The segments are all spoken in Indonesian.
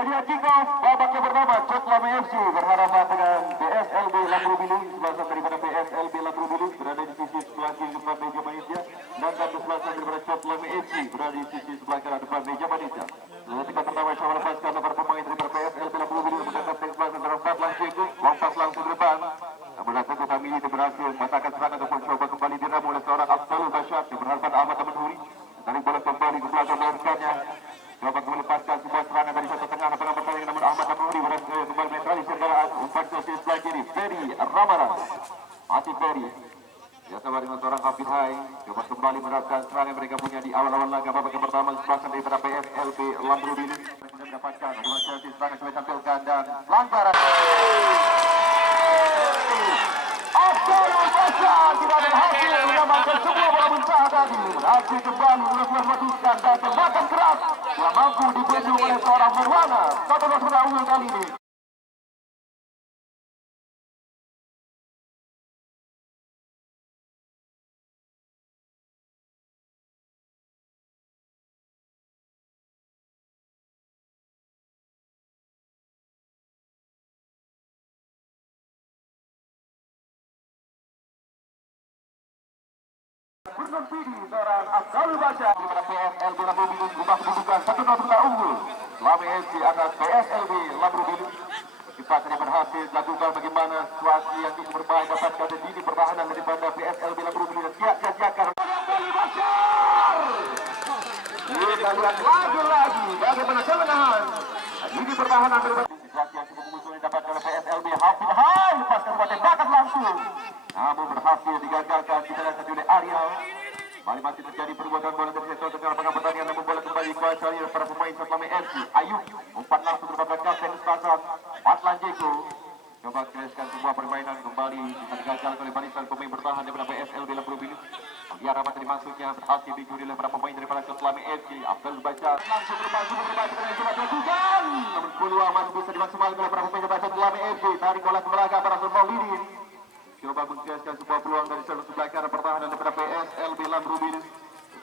Media kickoff babak yang pertama Coklame FC berhadapan dengan PSLB Lampru Biling. Sebelasan daripada PSLB Lampru Biling berada di sisi sebelah kiri depan meja panitia, sedangkan sebelasan daripada Coklame FC berada di sisi sebelah kanan depan meja panitia. Ketika pertama coba lepaskan para pemain daripada PSLB Lampru Biling mengangkat sebelasan antara 4 langsung itu lompat langsung ke depan. Namun Teguh kami itu berhasil mengatakan serangan ataupun coba kembali diramu oleh seorang Abdul Basyar yang berhadapan Ahmad Tamanhuri. Dari bola kembali ke belakang melarikannya. Coba melepaskan sebuah serangan dari satu tengah lapangan pertandingan, namun Ahmad Tamanhuri berhasil kembali menetralisir kendaraan umpan ke sisi sebelah kiri. Ferry Ramadan masih Ferry biasa dengan seorang Hafid Hai. Coba kembali menerapkan serangan mereka punya di awal-awal laga babak yang pertama sebelasan daripada PSLB Lampru Biling tidak mendapatkan demonstrasi serangan coba tampilkan dan pelanggaran. Abdul Basyar tidak berhasil mengamankan sebuah bola mentah tadi. Berhasil kembali melepaskan dan tembakan keras yang mampu dibendung oleh seorang Marwana. Satu sudah unggul kali ini. Bernompidi seorang Abdul Basyar daripada PSLB Lampru Biling ubah kedudukan 1-0 sudah unggul. Lampru FC atas PSLB Lampru Biling. Cepat ini berhasil dilakukan bagaimana situasi yang cukup berbahaya dapatkan dari lini pertahanan daripada PSLB Lampru Biling dan siap-siapkan Abdul Basyar. Kita lihat lagi bagaimana kemenangan lini pertahanan daripada situasi yang cukup musuh didapatkan oleh PSLB. Hafid Hai lepaskan sebuah tembakan langsung, namun berhasil digagalkan. Kita lihat oleh Ariel. Masih terjadi perbuatan bola dari sektor tengah lapangan pertandingan, namun bola kembali kuasai oleh para pemain Coklame FC. Ayub umpan langsung merupakan kapten Ustazat Matlan Jeko. Coba kereskan sebuah permainan kembali bisa digagalkan oleh barisan pemain bertahan daripada PSLB Lampru Biling. Biar amat dari masuknya berhasil dicuri oleh para pemain daripada Coklame FC. Abdul Basyar langsung berbaju dengan coba dilakukan, namun peluang masih bisa dimaksimalkan oleh para pemain daripada Coklame FC. Tarik bola ke belakang para Maulidin. Coba menghiaskan sebuah peluang dari sebelah kanan pertahanan daripada PSLB Lampru Biling.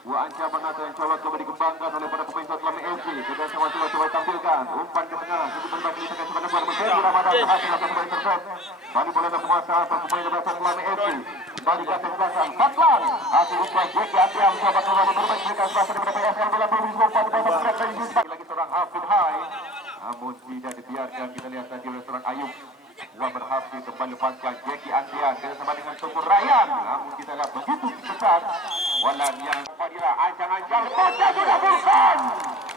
Sebuah ancaman atau yang coba dikembangkan oleh para pemain Coklame FC. Sudah coba tampilkan umpan ke tengah untuk berbagi di tengah sebenarnya bola Ferry Ramadan berhasil lakukan sebuah intercept. Bagi bola penguasaan para pemain daripada Coklame FC. Kembali ke atas belakang Batlan hasil umpan Jeki Adrian coba kembali bermain mereka sebelasa daripada PSLB Lampru Biling. Umpan di bawah berat dari lagi seorang Hafid Hai, namun tidak dibiarkan. Kita lihat tadi oleh seorang Ayub. Wah, berhasil kembali lepaskan Jeki Andrian kerjasama dengan Tukur Ryan, namun kita lihat begitu besar walan yang Fadila ancang-ancang lepaskan dikabulkan.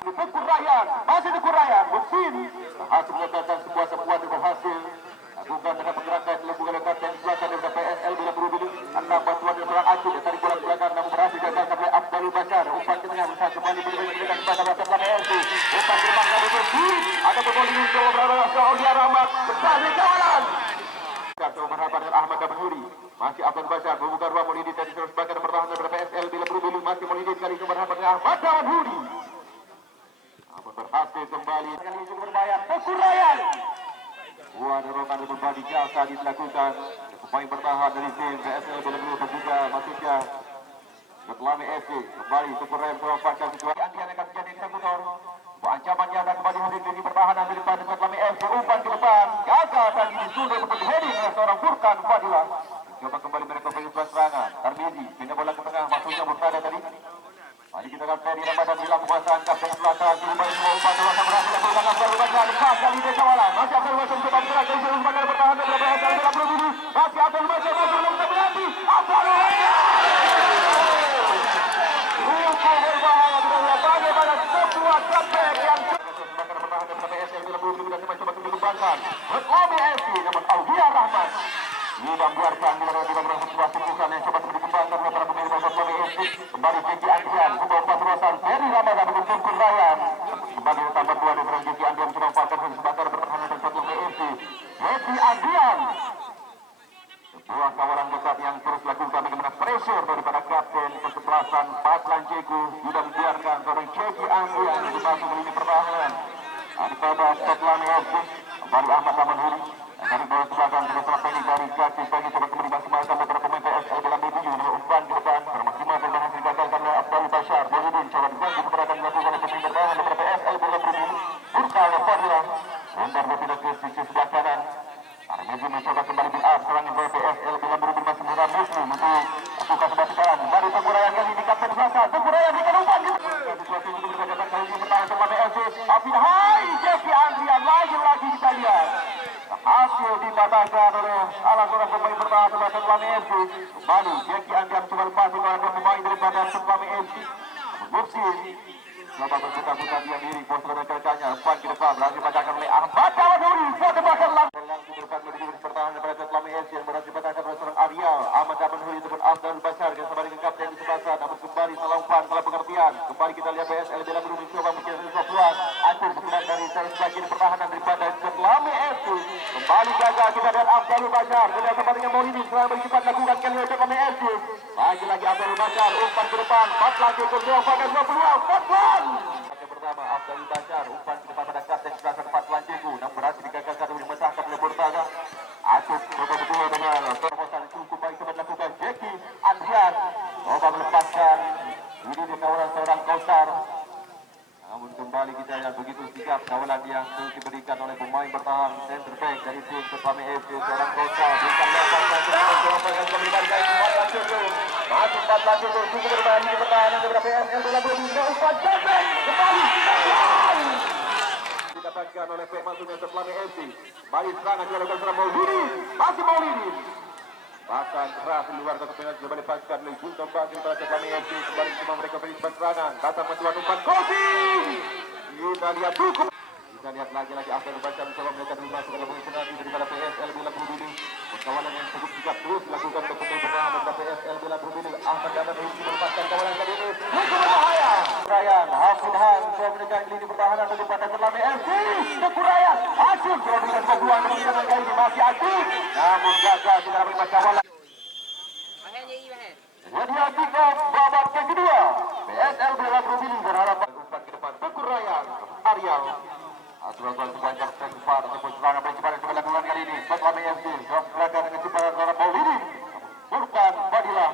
Tukur Ryan masih Tukur Ryan Buksin berhasil meletakkan sebuah yang berhasil lakukan dengan pergerakan dilakukan oleh kapten belakang dari PSLB Lampru Biling. Anda bantuan dari seorang Aceh dari bola belakang, namun berhasil digagalkan oleh Abdul Basyar. Umpan ke tengah bisa kembali berikan kepada Coklame FC. Umpan gerbang dari Buksin ada pegolin untuk berada Saudi Rahmat berhasil kawalan. Coba berhadapan dengan Ahmad Tamanhuri. Masih Abdul Basyar membuka ruang Maulidin dari sebelah kanan pertahanan daripada PSLB Lampru Biling. Masih Maulidin kali ini berhadapan dengan Ahmad Tamanhuri. Namun berhasil kembali. Kali ini cukup berbahaya. Tukur Ryan. Buah dorongan dan berbagi jasa dilakukan pemain bertahan dari tim PSLB Lampru dan juga masuknya Coklame FC. Kembali Tukur Ryan memanfaatkan situasi Andian akan menjadi eksekutor. Ancamannya akan kembali hadir di pertahanan dari Coklame FC. Umpan ke depan gagal tadi disusul seperti heading oleh seorang Furkan Fadila. Coba kembali mereka beri serangan. Tarmizi pindah bola ke tengah, masuknya Murtada tadi. Mari kita lihat Ferry Ramadan hilang kekuasaan kapten belakang. Kembali semua umpan terlalu berhasil dilakukan Abdul Basyar. Lepas kali ini kawalan. Masih Abdul Basyar mencoba bergerak dari sisi umpan pertahanan dari PSLB Lampru Biling. Masih Abdul Basyar masuk dalam berhenti. Abdul Basyar. Cukup berbahaya dengan bagaimana sebuah comeback yang pertahanan dari PSLB Lampru Biling dan coba dikembangkan. Coklame FC namun Aulia Rahman tidak biarkan bila tidak berhasil sebuah keputusan yang coba dikembangkan oleh para pemain Coklame FC. Kembali Jeki Andrian sebuah umpan terusan Ferry Ramadan dengan Tukur Ryan. Kembali tambah dua dari Jeki Andrian coba memanfaatkan sebatar pertahanan dari Coklame FC. Jeki Andrian sebuah kawalan dekat yang terus dilakukan bagaimana pressure daripada kapten kesebelasan Matlan Jeko. Tidak dibiarkan seorang Jeki Andrian masuk ke lini pertahanan daripada Coklame FC. Kembali Ahmad Tamanhuri dari bola belakang bersama Penny dari Gatis bagi coba kembali maksimalkan beberapa pemain PSLB Lampru Biling dengan umpan di depan bermaksimal dan berhasil digagalkan oleh Abdul Basyar. Maulidin coba diganti keberatan dilakukan oleh pemain bertahan daripada PSLB Lampru Biling. Furkan Fadila bertahan oleh Setlami FC. Kembali Jeki Andrian coba lepas oleh pemain daripada Setlami FC. Mursi coba berputar-putar dia diri, pos rekan-rekannya umpan ke depan berhasil dibacakan oleh Ahmad Dawaduri. Tembakan langsung ke depan menuju bertahan daripada Setlami FC yang berhasil dibacakan oleh seorang Ariel Ahmad Dawaduri ataupun Afdal Bashar bersama dengan kapten di sebelah sana. Namun kembali salah umpan, salah pengertian. Kembali kita lihat PSL dalam berunding coba mencari sesuatu. Atur sekitar dari saya sebagian pertahanan daripada Setlami FC. Kembali gagal kita lihat Afdal Bashar bersama dengan Maulidi setelah bercepat lakukan kali oleh Setlami FC. Lagi-lagi Afdal Bashar umpan ke depan, 4 lagi ke depan dan 2 peluang, 4 gol. Pertama Afdal Bashar umpan ke depan pada kapten sebelah 4 Lanceku namun berhasil digagalkan oleh memecahkan oleh Murtaza. Acup betul-betul dengan terobosan cukup baik coba dilakukan Jeki Andrian. Coba melepaskan ini di kawalan seorang Kausar. Namun kembali kita lihat begitu sigap kawalan yang terus diberikan oleh pemain bertahan center back dari tim Setlami FC seorang Kausar. Bukan lepas dan terlepas kembali dari Umar Lanceku. Masuk 4 Lanceku cukup bermain di pertahanan daripada PSL dalam berhubungan umpan jatuh kembali didapatkan oleh Pek masuknya Setlami FC. Balik serangan dilakukan seorang Maulidi, masih Maulidi. Bahkan keras di luar kotak penalti coba dilepaskan oleh Junto Bagi pada Setlami FC. Kembali semua mereka beri serangan. Datang mencoba umpan crossing. Kita lihat cukup. Kita lihat lagi-lagi Afdal Bashar mencoba mereka dulu masuk dalam penalti daripada PSL Bola Buru. Kawalan yang cukup sigap terus dilakukan untuk bertahan daripada PSL Bola Buru. Ahmad dapat melepaskan kawalan kali ini. Berbahaya. Ryan Hafidhan coba menekan lini pertahanan daripada Setlami FC. Kekurayan Acun coba berikan kebuan dengan kali ini masih Acun. Namun gagal tidak dapat membaca kawalan. Jadi ketika babak kedua PSL Bola Buru berharap umpan ke depan Kekurayan Ariel. Aturan sepanjang tempat ataupun serangan bercepat yang dilakukan kali ini Setlami FC gerakan dengan cepat seorang Maulidi Furkan Fadilah.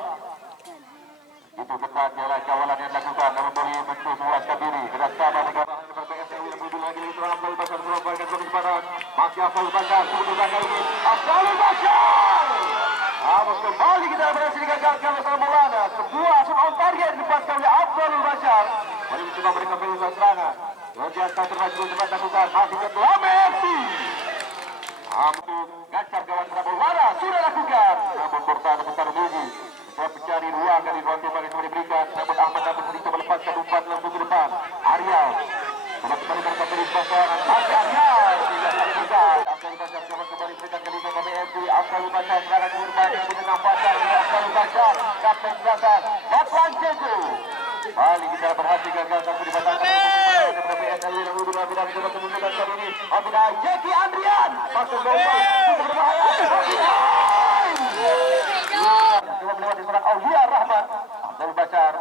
Itu ketat ialah kawalan yang dilakukan namun boleh mencoba memuaskan diri kerjasama dengan PSL yang berhubung lagi seorang Afdal Bashar merupakan kecepatan masih Afdal Bashar kemudian kali ini Afdal Bashar. Namun kembali kita berhasil digagalkan oleh seorang Maulana. Sebuah shot on target dilepaskan oleh Afdal Bashar. Mari mencoba mereka melakukan serangan. Kemudian satu lagi cepat lakukan masih Setlami FC. Gacap kawan Prabowo sudah lakukan. Namun bertahan besar Mugi. Mencoba mencari ruang dari ruang tembak yang diberikan. Namun Ahmad dapat mencoba melepaskan umpan langsung ke depan. Ariel. Coba kembali mereka beri pasangan. Masih Ariel. Tidak lakukan. Afdal Bashar coba kembali berikan kali Setlami FC. Afdal Bashar serangan ke depan dengan Fajar. Afdal Bashar. Kapten belakang. Batlan Jeku. Bali kita berhasil gagal tapi dibatalkan oleh PSL yang berubah tidak bisa menunjukkan kali ini. Abidai Jeki Andrian masuk lompat cukup berbahaya. Coba melewati seorang Aulia Rahmat. Afdal Bashar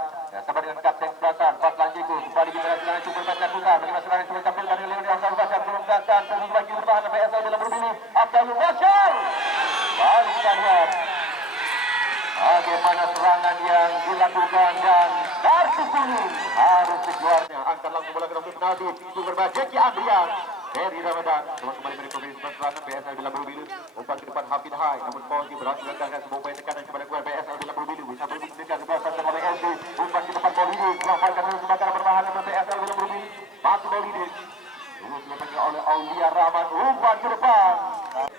sama dengan kapten belakang Batlan Jeku. Kembali kita serangan cukup berbaca-baca bagaimana serangan coba tampil dari Leoni Afdal Bashar belum datang terus lagi bertahan PSL dalam berbunyi Afdal Bashar. Bali kita lihat bagaimana serangan yang dilakukan dan kartu kuning harus dikeluarnya. Angkat langsung bola ke dalam penalti. Itu berbahaya Jeki Andrian. Ferry Ramadan. Teman kembali mereka beri serangan PSL dalam berburu. Umpan ke depan Hafid Hai. Namun Fauzi berhasil mengangkat sebuah upaya tekanan kepada kuat PSL dalam berburu. Bisa berdekat sebelah sana oleh LC. Umpan ke depan Maulidi. Memanfaatkan sebagai pertahanan PSL dalam berburu. Masuk Maulidi. Terus dilakukan oleh Aulia Rahman. Umpan ke depan.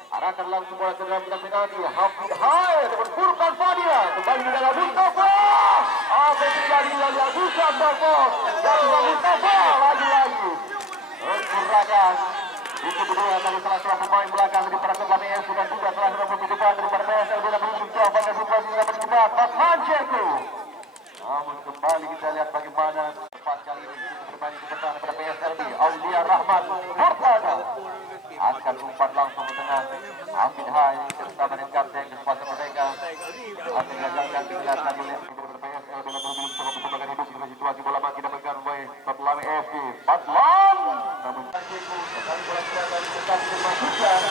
Arahkan langsung bola ke dalam penalti. Hafid Hai ataupun Furkan Fadilah. Kembali ke dalam Mustafa. Apa yang terjadi lagi Mustafa. Dan Mustafa lagi-lagi. Kekurangan. Itu kedua dari salah seorang pemain belakang dari para Setlami FC dan juga salah seorang pemain depan daripada PSL dalam berhubung coba dan situasi dapat cepat. Batlan Jeku. Namun kembali kita lihat bagaimana lepas kali ini kita berbanding ke depan daripada PSLB. Aulia Rahmat Murtada. Akan umpan langsung ke tengah. Hafid Hai bersama dengan kapten kesempatan mereka. Akan gagalkan dilihat lagi oleh PSL dalam berhubung coba perkembangan hidup dengan situasi bola mati dapatkan oleh Setlami FC. Batlan. Namun Jeku sekali bola tidak dari dekat dimasukkan.